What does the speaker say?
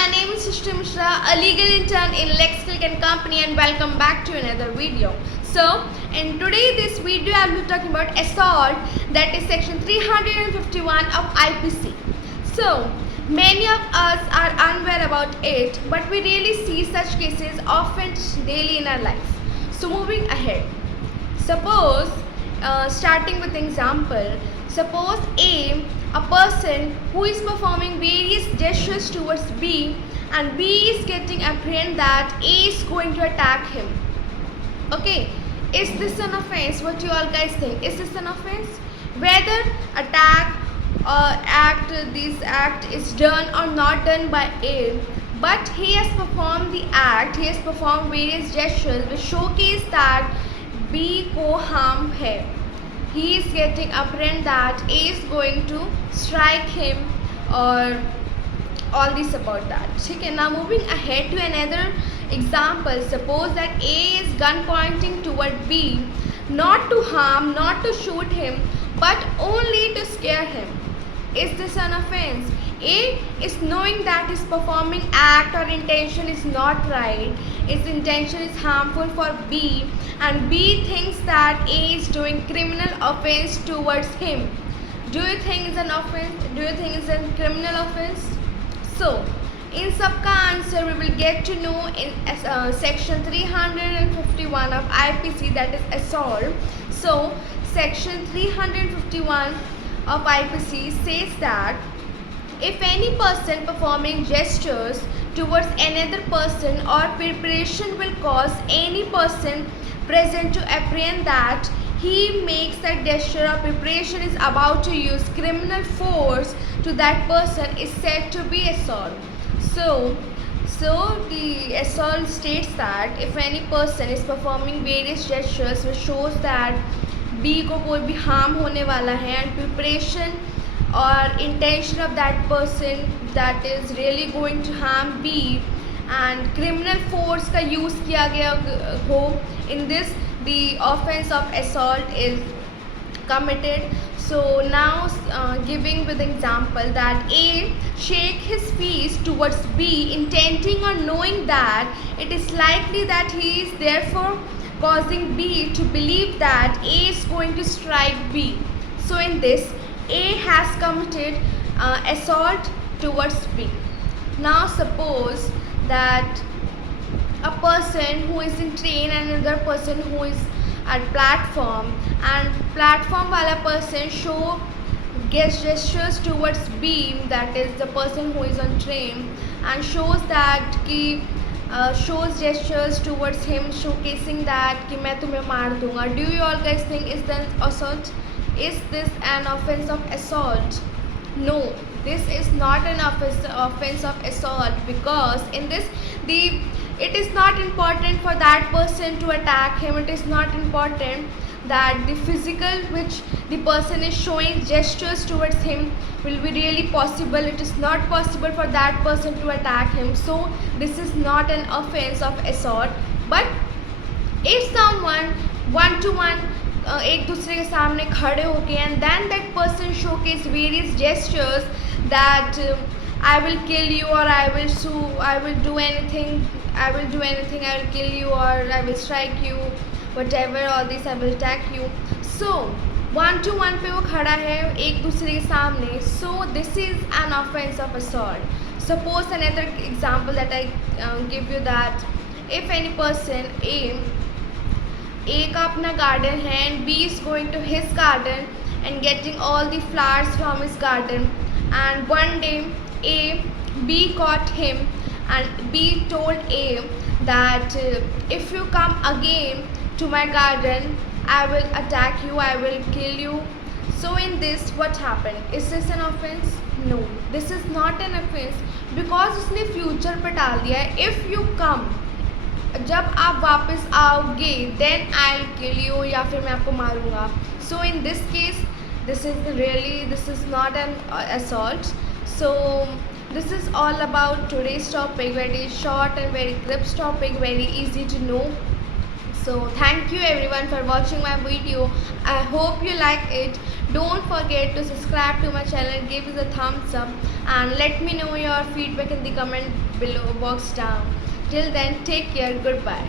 my name is Srishti Mishra, a legal intern in Lexical and Company, and welcome back to another video. So, in today this video I will be talking about assault, that is section 351 of IPC. So, many of us are unaware about it, but we really see such cases often daily in our life. So, moving ahead. Suppose, starting with example, suppose a person who is performing various gestures towards B, and B is getting apprehended that A is going to attack him. Okay, is this an offense? What you all guys think? Is this an offense? Whether attack or this act is done or not done by A, but he has performed the act, he has performed various gestures which showcase that B को harm है. He is getting apprehended that A is going to strike him or all this about that. Okay, now moving ahead to another example. Suppose that A is gun pointing toward B, not to harm, not to shoot him, but only to scare him. Is this an offense? A is knowing that his performing act or intention is not right, his intention is harmful for B, and B thinks that A is doing criminal offense towards him. Do you think it's an offense? Do you think it's a criminal offense? So, in सबका answer we will get to know in section 351 of IPC, that is assault. So, section 351 of IPC says that if any person performing gestures towards another person or preparation will cause any person present to apprehend that he makes that gesture or preparation is about to use criminal force to that person, is said to be assault. So the assault states that if any person is performing various gestures which shows that B को कोई भी harm होने वाला है, and preparation or intention of that person that is really going to harm B, and criminal force का use किया गया हो, in this the offense of assault is committed. So now giving with example that A shake his fist towards B, intending or knowing that it is likely that he is therefore causing B to believe that A is going to strike B. So in this, A has committed assault towards B. Now suppose that a person who is in train and another person who is at platform, and platform wala person show gestures towards B, that is the person who is on train, and shows that ki shows gestures towards him showcasing that कि मैं तुम्हें मार दूंगा. Do you all guys think is that assault? Is this an offense of assault? No, this is not an offense of assault, because in this it is not important for that person to attack him. It is not important that the physical which the person is showing gestures towards him will be really possible. It is not possible for that person to attack him. So this is not an offense of assault. But if someone one to one एक दूसरे के सामने खड़े होके and then that person showcase various gestures that I will kill you, or I will sue, I will do anything, I will kill you, or I will strike you, whatever, all this I will attack you. So one to one पे वो खड़ा है एक दूसरे के सामने. So this is an offense of assault. Suppose another example that I give you, that if any person A का अपना garden है and B is going to his garden and getting all the flowers from his garden, and one day B caught him and B told A that if you come again to my garden, I will attack you, I will kill you. So in this what happened? Is this an offense? No, this is not an offense, because उसने future पे डाल दिया है. If you come, जब आप वापस आओगे, then I'll kill you, या फिर मैं आपको मारूंगा. So in this case, this is not an assault. So this is all about today's topic, very short and very crisp topic, very easy to know. So thank you everyone for watching my video. I hope you like it. Don't forget to subscribe to my channel, give us a thumbs up, and let me know your feedback in the comment below box down. Till then, take care. Goodbye.